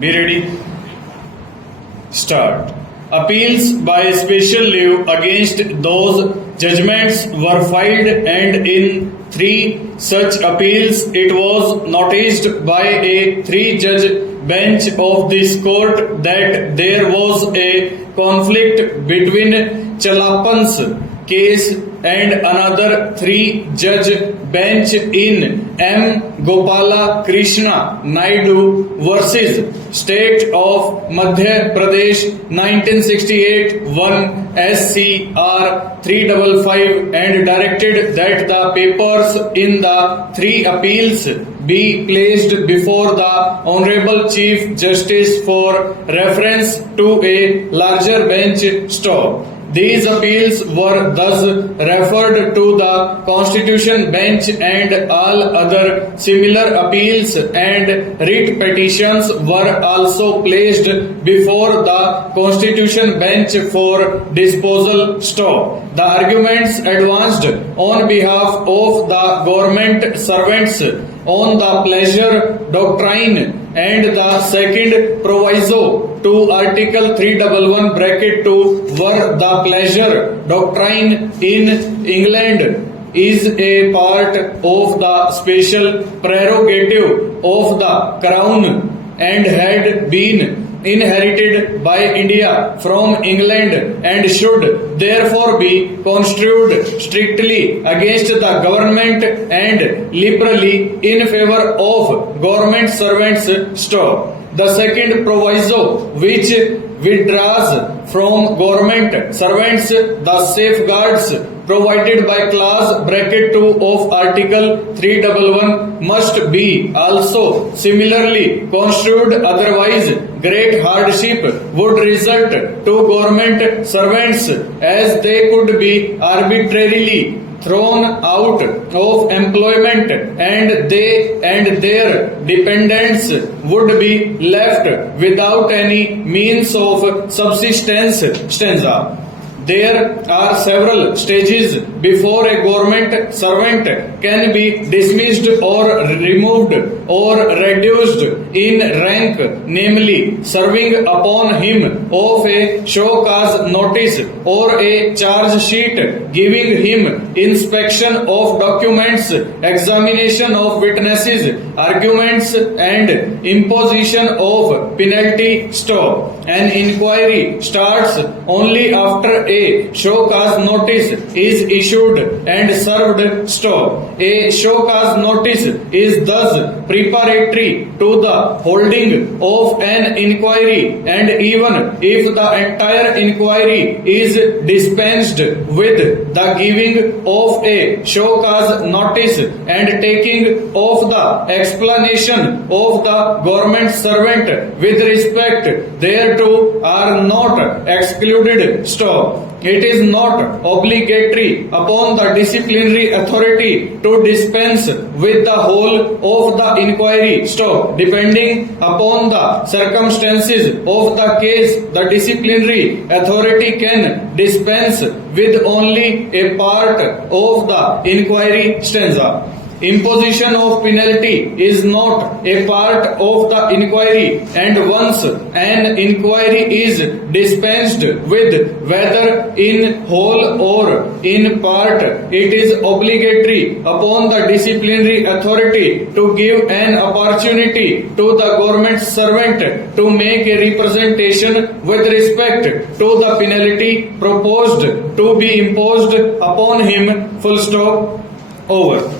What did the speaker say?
Be ready? Start. Appeals by special leave against those judgments were filed, and in 3 such appeals it was noticed by a 3-judge bench of this court that there was a conflict between Chalapan's case and another 3-judge bench in M. Gopala Krishna Naidu versus State of Madhya Pradesh 1968 1 SCR 355 and directed that the papers in the 3 appeals be placed before the Honorable Chief Justice for reference to a larger bench stop. These appeals were thus referred to the Constitution Bench, and all other similar appeals and writ petitions were also placed before the Constitution Bench for disposal stop. The arguments advanced on behalf of the government servants on the pleasure doctrine and the second proviso to Article 311 bracket 2 were the pleasure doctrine in England is a part of the special prerogative of the Crown and had been inherited by India from England and should therefore be construed strictly against the government and liberally in favor of government servants. Stop. The second proviso, which withdraws from government servants the safeguards provided by clause bracket 2 of Article 311 must be also similarly construed, otherwise great hardship would result to government servants as they could be arbitrarily thrown out of employment and they and their dependents would be left without any means of subsistence. Stanza. There are several stages before a government servant can be dismissed or removed or reduced in rank, namely serving upon him of a show cause notice or a charge sheet, giving him inspection of documents, examination of witnesses, arguments, and imposition of penalty. Stop. An inquiry starts only after a show cause notice is issued and served. Stop. A show cause notice is thus preparatory to the holding of an inquiry, and even if the entire inquiry is dispensed with the giving of a show cause notice and taking of the explanation of the government servant with respect thereto are not excluded. Stop. It is not obligatory upon the disciplinary authority to dispense with the whole of the inquiry. Stop. Depending upon the circumstances of the case, the disciplinary authority can dispense with only a part of the inquiry. Stanza. Imposition of penalty is not a part of the inquiry, and once an inquiry is dispensed with, whether in whole or in part, it is obligatory upon the disciplinary authority to give an opportunity to the government servant to make a representation with respect to the penalty proposed to be imposed upon him. Full stop. Over.